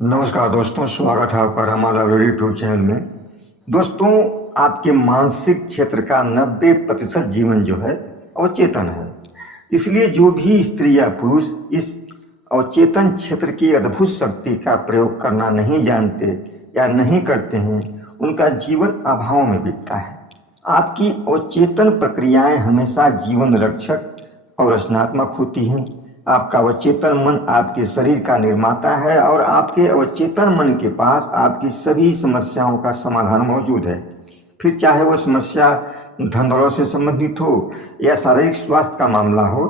नमस्कार दोस्तों, स्वागत है आपका रामा लाइब्रेरी यूट्यूब चैनल में। दोस्तों, आपके मानसिक क्षेत्र का 90% जीवन जो है अवचेतन है। इसलिए जो भी स्त्री या पुरुष इस अवचेतन क्षेत्र की अद्भुत शक्ति का प्रयोग करना नहीं जानते या नहीं करते हैं, उनका जीवन अभाव में बीतता है। आपकी अवचेतन प्रक्रियाएं हमेशा जीवन रक्षक और रचनात्मक होती हैं। आपका अवचेतन मन आपके शरीर का निर्माता है और आपके अवचेतन मन के पास आपकी सभी समस्याओं का समाधान मौजूद है। फिर चाहे वो समस्या धन दौलत से संबंधित हो या शारीरिक स्वास्थ्य का मामला हो।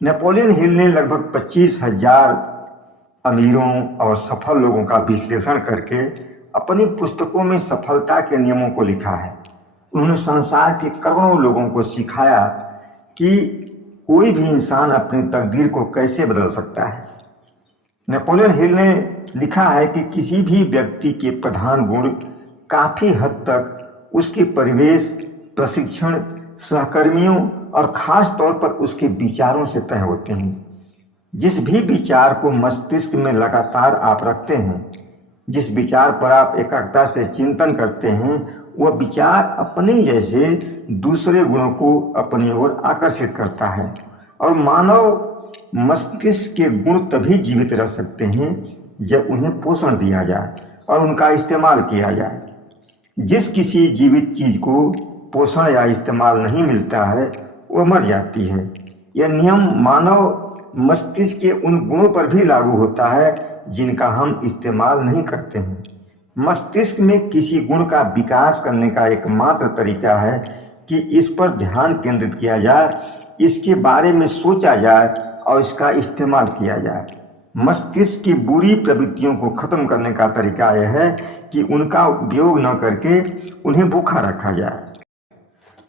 नेपोलियन हिल ने लगभग 25,000 अमीरों और सफल लोगों का विश्लेषण करके अपनी पुस्तकों में सफलता के नियमों को लिखा है। उन्होंने संसार के करोड़ों लोगों को सिखाया कि कोई भी इंसान अपनी तकदीर को कैसे बदल सकता है। नेपोलियन हिल ने लिखा है कि किसी भी व्यक्ति के प्रधान गुण काफ़ी हद तक उसके परिवेश, प्रशिक्षण, सहकर्मियों और ख़ास तौर पर उसके विचारों से तय होते हैं। जिस भी विचार को मस्तिष्क में लगातार आप रखते हैं, जिस विचार पर आप एकाग्रता से चिंतन करते हैं, वह विचार अपने जैसे दूसरे गुणों को अपनी ओर आकर्षित करता है। और मानव मस्तिष्क के गुण तभी जीवित रह सकते हैं जब उन्हें पोषण दिया जाए और उनका इस्तेमाल किया जाए। जिस किसी जीवित चीज को पोषण या इस्तेमाल नहीं मिलता है, वह मर जाती है। यह नियम मानव मस्तिष्क के उन गुणों पर भी लागू होता है जिनका हम इस्तेमाल नहीं करते हैं। मस्तिष्क में किसी गुण का विकास करने का एकमात्र तरीका है कि इस पर ध्यान केंद्रित किया जाए, इसके बारे में सोचा जाए और इसका इस्तेमाल किया जाए। मस्तिष्क की बुरी प्रवृत्तियों को खत्म करने का तरीका यह है कि उनका उपयोग न करके उन्हें भूखा रखा जाए।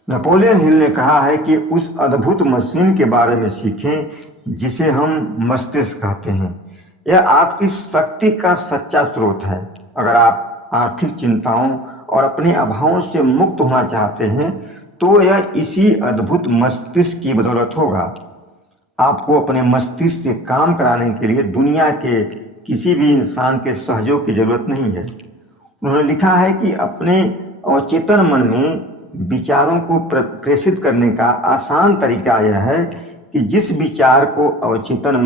नेपोलियन हिल ने कहा है कि उस अद्भुत मशीन के बारे में सीखें जिसे हम मस्तिष्क कहते हैं। यह आपकी शक्ति का सच्चा स्रोत है। अगर आप आर्थिक चिंताओं और अपने अभावों से मुक्त होना चाहते हैं तो यह इसी अद्भुत मस्तिष्क की बदौलत होगा। आपको अपने मस्तिष्क से काम कराने के लिए दुनिया के किसी भी इंसान के सहयोग की जरूरत नहीं है। उन्होंने लिखा है कि अपने अवचेतन मन में विचारों को प्रेषित करने का आसान तरीका यह है कि जिस विचार को अवचेतन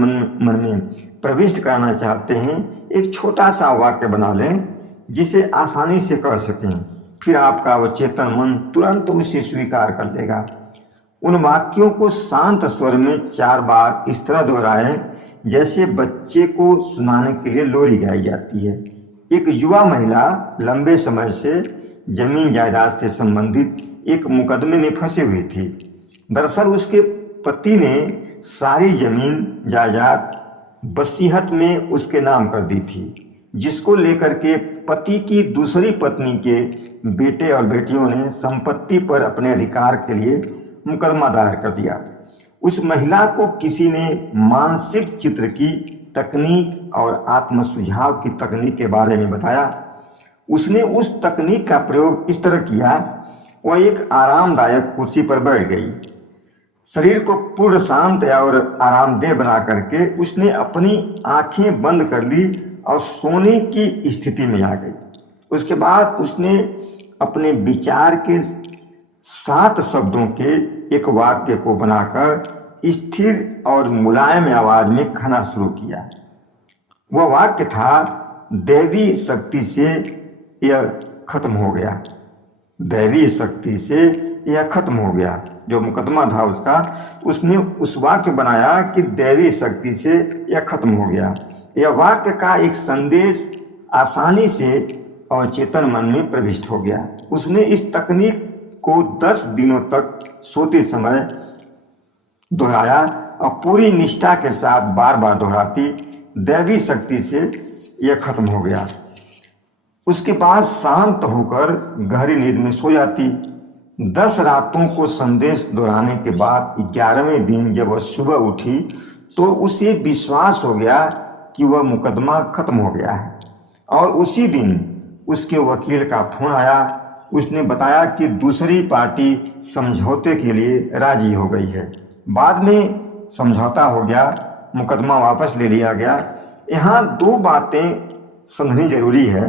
मन में प्रविष्ट करना चाहते हैं, एक छोटा सा वाक्य बना लें जिसे आसानी से कह सकें। फिर आपका अवचेतन मन तुरंत उसे स्वीकार कर लेगा। उन वाक्यों को शांत स्वर में 4 बार इस तरह दोहराएं जैसे बच्चे को सुनाने के लिए लोरी गाई जाती है। एक युवा महिला लंबे समय से जमीन जायदाद से संबंधित एक मुकदमे में फंसी हुई थी। दरअसल उसके पति ने सारी जमीन जायदाद वसीयत में उसके नाम कर दी थी, जिसको लेकर के पति की दूसरी पत्नी के बेटे और बेटियों ने संपत्ति पर अपने अधिकार के लिए मुकदमा दायर कर दिया। उस महिला को किसी ने मानसिक चित्र की तकनीक और आत्म सुझाव की तकनीक के बारे में बताया। उसने उस तकनीक का प्रयोग इस तरह किया, वह एक आरामदायक कुर्सी पर बैठ गई। शरीर को पूर्ण शांत और आरामदेह बना करके उसने अपनी आंखें बंद कर ली और सोने की स्थिति में आ गई। उसके बाद उसने अपने विचार के 7 शब्दों के एक वाक्य को बनाकर स्थिर और मुलायम आवाज में कहना शुरू किया। वह वाक्य था, दैवी शक्ति से यह खत्म हो गया। दैवी शक्ति से यह खत्म हो गया। जो मुकदमा था उसका, उसने उस वाक्य बनाया कि दैवी शक्ति से यह खत्म हो गया। यह वाक्य का एक संदेश आसानी से अवचेतन मन में प्रविष्ट हो गया। उसने इस तकनीक को 10 दिनों तक सोते समय दोहराया और पूरी निष्ठा के साथ बार बार दोहराती। दैवी शक्ति से यह खत्म हो गया। उसके बाद शांत होकर गहरी नींद में सो जाती। 10 रातों को संदेश दोहराने के बाद 11वें दिन जब वह सुबह उठी तो उसे विश्वास हो गया कि वह मुकदमा खत्म हो गया है। और उसी दिन उसके वकील का फोन आया। उसने बताया कि दूसरी पार्टी समझौते के लिए राजी हो गई है। बाद में समझौता हो गया, मुकदमा वापस ले लिया गया। यहाँ 2 बातें समझनी जरूरी है।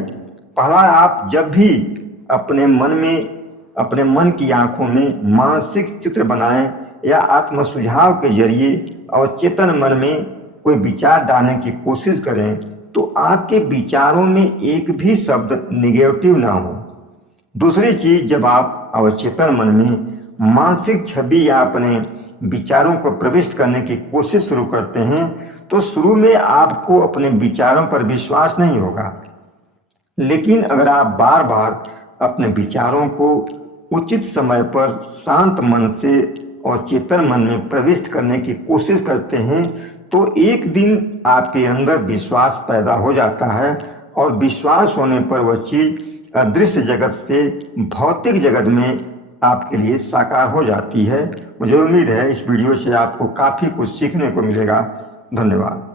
पहला, आप जब भी अपने मन की आंखों में मानसिक चित्र बनाएं या आत्म सुझाव के जरिए अवचेतन मन में कोई विचार डालने की कोशिश करें तो आपके विचारों में एक भी शब्द निगेटिव ना हो। दूसरी चीज, जब आप अवचेतन मन में मानसिक छवि या अपने विचारों को प्रविष्ट करने की कोशिश शुरू करते हैं तो शुरू में आपको अपने विचारों पर विश्वास नहीं होगा, लेकिन अगर आप बार बार अपने विचारों को उचित समय पर शांत मन से और चेतन मन में प्रविष्ट करने की कोशिश करते हैं तो एक दिन आपके अंदर विश्वास पैदा हो जाता है और विश्वास होने पर वह चीज अदृश्य जगत से भौतिक जगत में आपके लिए साकार हो जाती है। मुझे उम्मीद है इस वीडियो से आपको काफ़ी कुछ सीखने को मिलेगा। धन्यवाद।